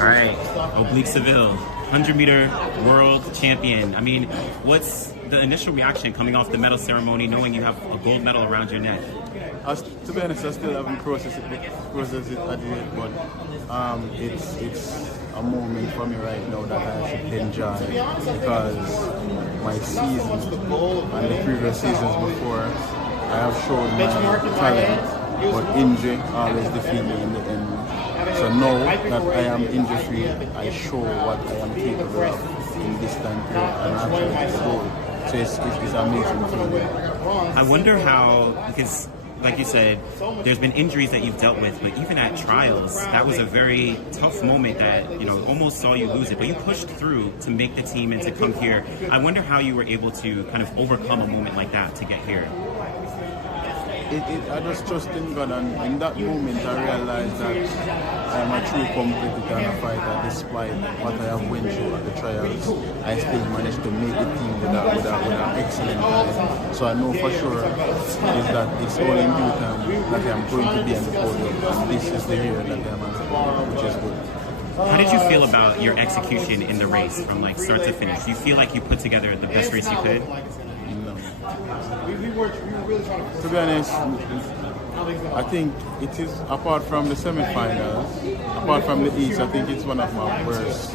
All right, Oblique Seville, 100-meter world champion. I mean, what's the initial reaction coming off the medal ceremony, knowing you have a gold medal around your neck? To be honest, I still haven't processed it at yet, but it's a moment for me right now that I should enjoy, because my seasons and the previous seasons before, I have shown my talent, but injury always defeats me in the end. So now that I am injury free, I show what I am capable of in this time period, and actually get the goal. So it's amazing feeling. I wonder how, because like you said, there's been injuries that you've dealt with, but even at trials, that was a very tough moment that, almost saw you lose it, but you pushed through to make the team and to come here. I wonder how you were able to kind of overcome a moment like that to get here. I just trust in God, and in that moment I realized that I am a true competitor and a fighter. Despite what I have went through at the trials, I still managed to make the team with an excellent time. So I know for sure is that it's all in due time that I am going to be on the podium, and this is the year that I am on the podium, which is good. How did you feel about your execution in the race from start to finish? Do you feel like you put together the best race you could? To be honest, I think it is, apart from the semi-finals, apart from the East, I think it's one of my worst.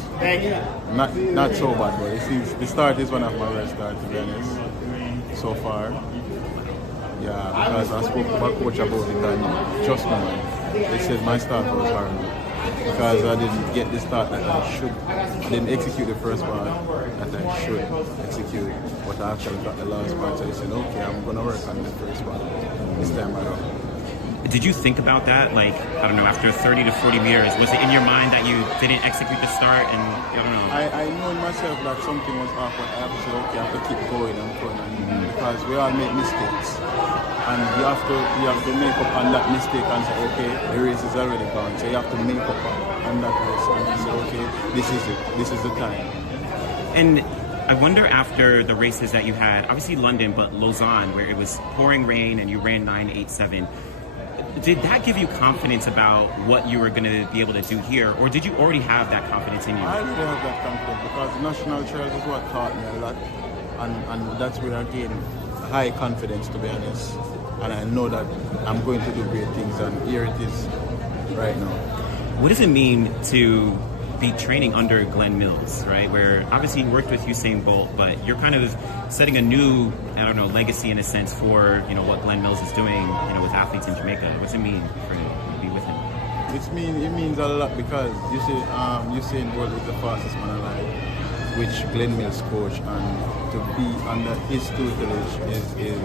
Not so bad, but the start is one of my worst starts, to be honest, so far. Yeah, because I spoke to my coach about it, and just now, they said my start was horrible. Because I didn't get the start that I should. I didn't execute the first part that I should execute, but I actually got the last part. So I said, okay, I'm going to work on the first part this time around. Did you think about that? I don't know, after 30 to 40 years, was it in your mind that you didn't execute the start? And I don't know. I know in myself that something was off, but I have to say, okay, I have to keep going and going. Because we all make mistakes. And you have to make up on that mistake and say, okay, the race is already gone. So you have to make up on that race and say, okay, this is it. This is the time. And I wonder, after the races that you had, obviously London, but Lausanne, where it was pouring rain and you ran 9.87, did that give you confidence about what you were going to be able to do here, or did you already have that confidence in you? I already have that confidence, because national trials is what taught me a lot, and that's where I gained high confidence, to be honest. And I know that I'm going to do great things, and here it is right now. What does it mean to be training under Glenn Mills, right? Where obviously you worked with Usain Bolt, but you're kind of setting a new, legacy in a sense for, what Glenn Mills is doing, with athletes in Jamaica. What's it mean for you to be with him? It means a lot, because you see, Usain Bolt is the fastest man alive, which Glenn Mills coach, and to be under his tutelage is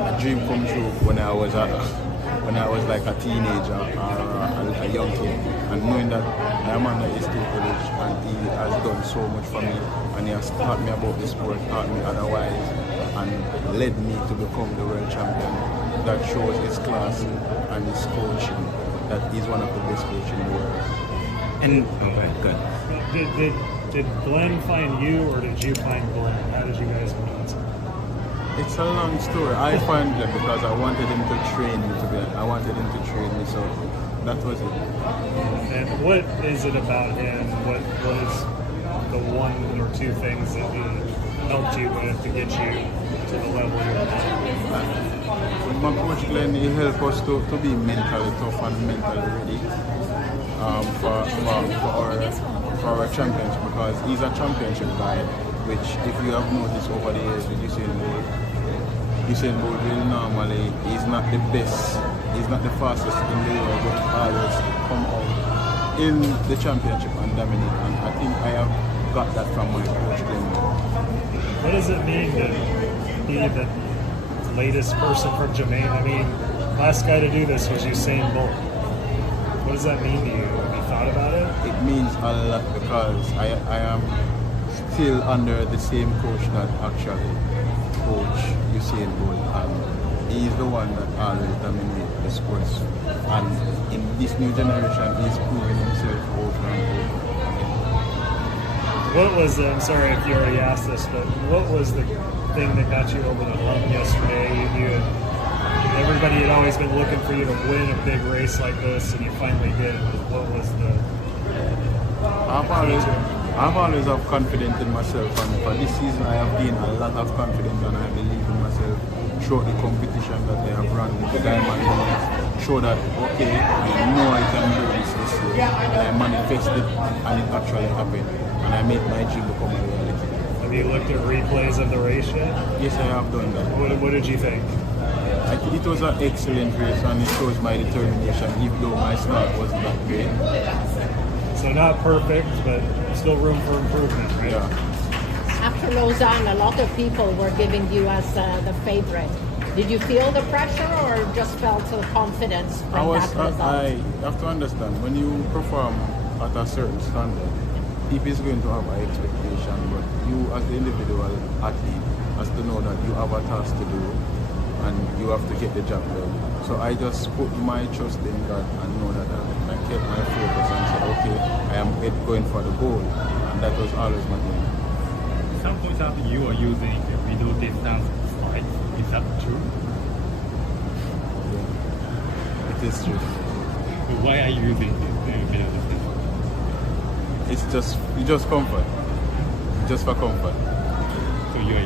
a dream come true when I was like a teenager or a young kid, and knowing that I am under his tutelage and he has done so much for me, and he has taught me about the sport, taught me otherwise, and led me to become the world champion. That shows his class and his coaching, that he's one of the best coaches in the world. And okay, good. Did Glenn find you, or did you find Glenn? How did you guys meet? It's a long story. I found him because I wanted him to train me. I wanted him to train me, so that was it. And what is it about him? What is the one or two things that he helped you with to get you to the level you're at? My coach Glenn, he helped us to be mentally tough and mentally ready for our championship, because he's a championship guy, which, if you have noticed over the years with Usain Bolt really normally, he's not the best, he's not the fastest in the world, but always come out in the championship and dominate, and I think I have got that from my coach Glenn. What does it mean to be the latest person from Jamaica? I mean, last guy to do this was Usain Bolt. What does that mean to you? Have you thought about it? It means a lot, because I am still under the same coach that actually coach Usain Bolt, and he is the one that always dominates the sports, and in this new generation he's proving himself over and over again. What was I'm sorry if you already asked this, but what was the thing that got you over the hump yesterday? Everybody had always been looking for you to win a big race like this, and you finally did. What was the I've always have confidence in myself, and for this season I have gained a lot of confidence, and I believe in myself throughout the competition that I have run with the Diamond Gunners. Show that, okay, I know I can do this year, and I manifested and it actually happened, and I made my dream become a reality. Have you looked at replays of the race yet? Yes, I have done that. What did you think? I think it was an excellent race, and it shows my determination, even though my start wasn't that great. So not perfect, but still room for improvement, right? Yeah. After Lausanne, a lot of people were giving you as the favorite. Did you feel the pressure or just felt the confidence from that result? I have to understand, when you perform at a certain standard, people is going to have an expectation, but you as the individual athlete has to know that you have a task to do and you have to get the job done. So I just put my trust in God and know that I kept my focus and said, okay, I am going for the goal, and that was always my aim. Some point out you are using the middle distance spike. Is that true? Yeah. It is true. Why are you using the middle distance? It's just comfort. Just for comfort. So you're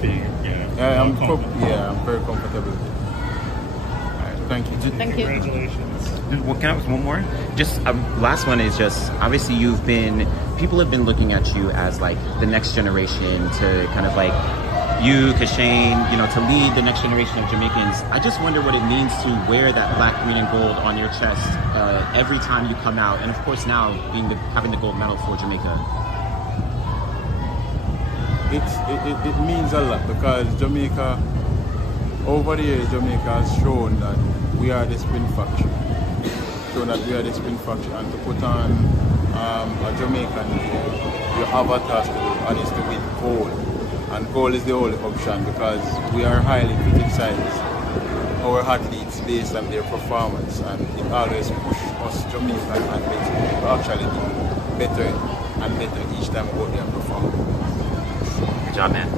feeling I'm comfortable. very comfortable with it. Alright, thank you. Thank you. Congratulations. Well, can I have one more? Just last one is just obviously people have been looking at you as like the next generation to kind of like you, Kashane, to lead the next generation of Jamaicans. I just wonder what it means to wear that black, green, and gold on your chest every time you come out, and of course now having the gold medal for Jamaica. It means a lot because Jamaica, over the years, Jamaica has shown that we are the sprint factory. And to put on a Jamaican here, you have a task to do, and it's to win gold. And gold is the only option because we are highly criticized, our athletes, based on their performance, and it always pushes us Jamaican athletes to actually do better and better each time we go there and perform. Good job, man.